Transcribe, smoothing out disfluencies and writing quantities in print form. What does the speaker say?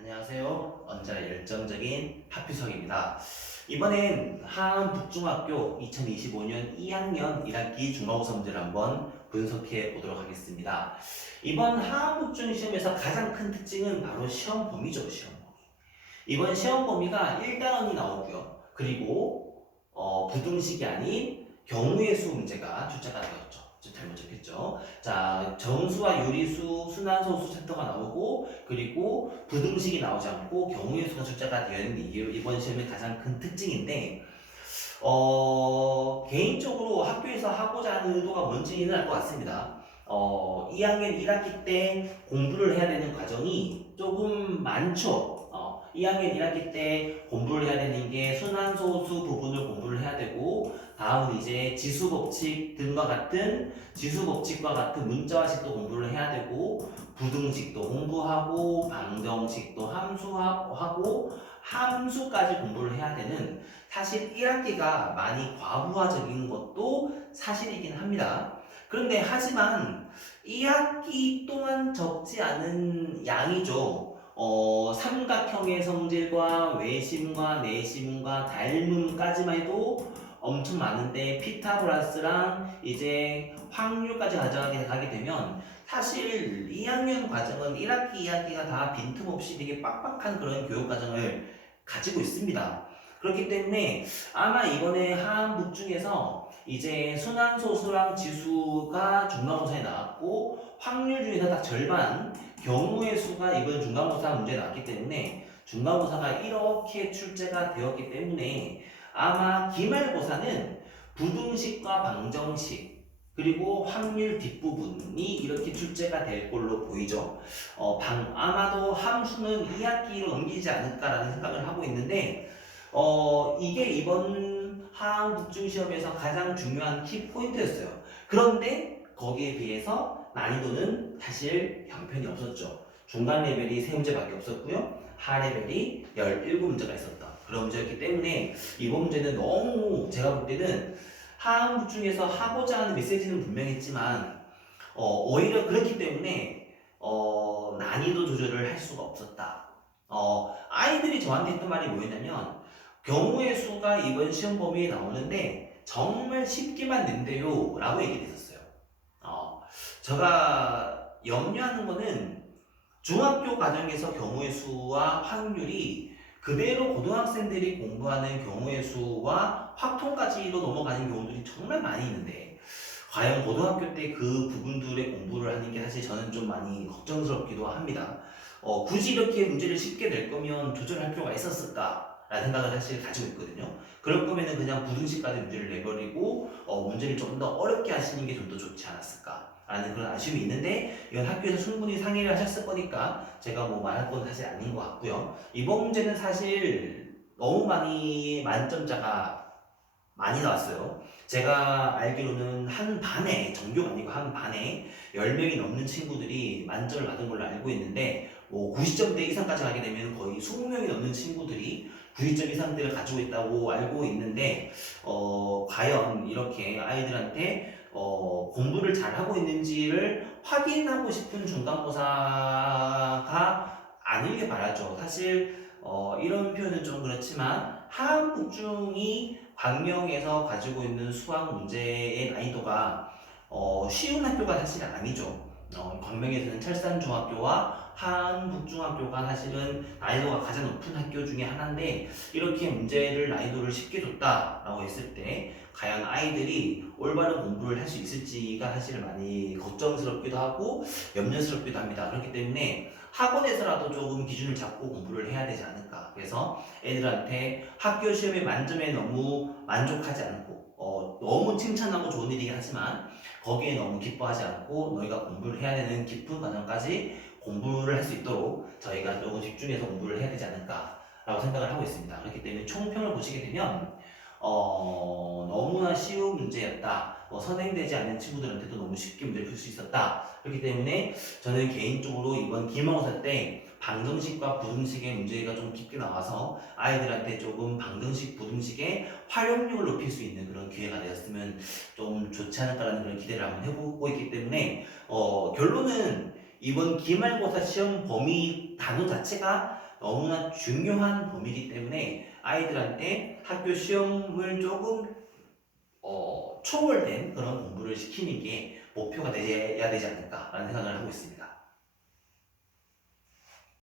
안녕하세요. 언제나 열정적인 하필석입니다. 이번엔 하암북중학교 2025년 2학년 1학기 중간고사 문제를 한번 분석해 보도록 하겠습니다. 이번 하암북중 시험에서 가장 큰 특징은 바로 시험 범위죠, 시험 범위. 이번 시험 범위가 1단원이 나오고요. 그리고 부등식이 아닌 경우의 수 문제가 출제가 되었죠. 좀 잘못 적혔죠. 자, 정수와 유리수, 순환소수 챕터가 나오고 그리고 부등식이 나오지 않고 경우의 수가 출제가 되어 있는 게 이번 시험의 가장 큰 특징인데 개인적으로 학교에서 하고자 하는 의도가 뭔지는 알 것 같습니다. 2학년 1학기 때 공부를 해야 되는 과정이 조금 많죠. 2학년 1학기 때 공부를 해야 되는 게 순환소수 부분을 공부를 해야 되고, 다음은 이제 지수법칙 등과 같은 지수법칙과 같은 문자화식도 공부를 해야 되고, 부등식도 공부하고, 방정식도 함수하고, 함수까지 공부를 해야 되는, 사실 1학기가 많이 과부하적인 것도 사실이긴 합니다. 그런데 하지만 2학기 동안 적지 않은 양이죠. 삼각형의 성질과 외심과 내심과 닮음까지만 해도 엄청 많은데 피타고라스랑 이제 확률까지 가게 되면 사실 2학년 과정은 1학기, 2학기가 다 빈틈없이 되게 빡빡한 그런 교육 과정을 가지고 있습니다. 그렇기 때문에 아마 이번에 하암북 중에서 이제 순환소수랑 지수가 중간고사에 나왔고 확률 중에서 딱 절반 경우의 수가 이번 중간고사 문제에 나왔기 때문에 중간고사가 이렇게 출제가 되었기 때문에 아마 기말고사는 부등식과 방정식 그리고 확률 뒷부분이 이렇게 출제가 될 걸로 보이죠. 아마도 함수는 2학기로 넘기지 않을까라는 생각을 하고 있는데 이게 이번 하항북중시험에서 가장 중요한 키포인트였어요. 그런데 거기에 비해서 난이도는 사실 형편이 없었죠. 중간 레벨이 3문제밖에 없었고요. 하 레벨이 17문제가 있었다. 그런 문제였기 때문에 이번 문제는 너무 제가 볼 때는 하항북중에서 하고자 하는 메시지는 분명했지만 오히려 그렇기 때문에 난이도 조절을 할 수가 없었다. 아이들이 저한테 했던 말이 뭐였냐면 경우의 수가 이번 시험 범위에 나오는데 정말 쉽게만 낸대요 라고 얘기했었어요. 제가 염려하는 거는 중학교 과정에서 경우의 수와 확률이 그대로 고등학생들이 공부하는 경우의 수와 확통까지로 넘어가는 경우들이 정말 많이 있는데 과연 고등학교 때 그 부분들의 공부를 하는 게 사실 저는 좀 많이 걱정스럽기도 합니다. 굳이 이렇게 문제를 쉽게 낼 거면 조절할 필요가 있었을까? 라는 생각을 사실 가지고 있거든요. 그럴 거면은 그냥 부등식까지 문제를 내버리고 문제를 좀 더 어렵게 하시는 게 좀 더 좋지 않았을까? 라는 그런 아쉬움이 있는데 이건 학교에서 충분히 상의를 하셨을 거니까 제가 뭐 말할 건 사실 아닌 것 같고요. 이번 문제는 사실 너무 많이 만점자가 많이 나왔어요. 제가 알기로는 한 반에, 전교가 아니고 한 반에 10명이 넘는 친구들이 만점을 받은 걸로 알고 있는데, 뭐 90점대 이상까지 가게 되면 거의 20명이 넘는 친구들이 90점 이상대를 가지고 있다고 알고 있는데, 과연 이렇게 아이들한테 공부를 잘하고 있는지를 확인하고 싶은 중간고사가 아니길 바라죠. 사실 이런 표현은 좀 그렇지만 하암북중이 광명에서 가지고 있는 수학 문제의 난이도가 쉬운 학교가 사실 아니죠. 광명에서는 철산중학교와 하암북중학교가 사실은 난이도가 가장 높은 학교 중에 하나인데 이렇게 문제를 난이도를 쉽게 줬다라고 했을 때 과연 아이들이 올바른 공부를 할 수 있을지가 사실 많이 걱정스럽기도 하고 염려스럽기도 합니다. 그렇기 때문에 학원에서라도 조금 기준을 잡고 공부를 해야 되지 않을까. 그래서 애들한테 학교 시험의 만점에 너무 만족하지 않고 너무 칭찬하고 좋은 일이긴 하지만 거기에 너무 기뻐하지 않고 너희가 공부를 해야 되는 깊은 과정까지 공부를 할 수 있도록 저희가 조금 집중해서 공부를 해야 되지 않을까라고 생각을 하고 있습니다. 그렇기 때문에 총평을 보시게 되면 너무나 쉬운 문제였다. 선행되지 않는 친구들한테도 너무 쉽게 문제를 풀 수 있었다. 그렇기 때문에 저는 개인적으로 이번 기말고사 때 방정식과 부등식의 문제가 좀 깊게 나와서 아이들한테 조금 방정식, 부등식의 활용력을 높일 수 있는 그런 기회가 되었으면 좀 좋지 않을까라는 그런 기대를 한번 해보고 있기 때문에 결론은 이번 기말고사 시험 범위 단어 자체가 너무나 중요한 범위이기 때문에 아이들한테 학교 시험을 조금 초월된 그런 공부를 시키는 게 목표가 돼야 되지 않을까라는 생각을 하고 있습니다.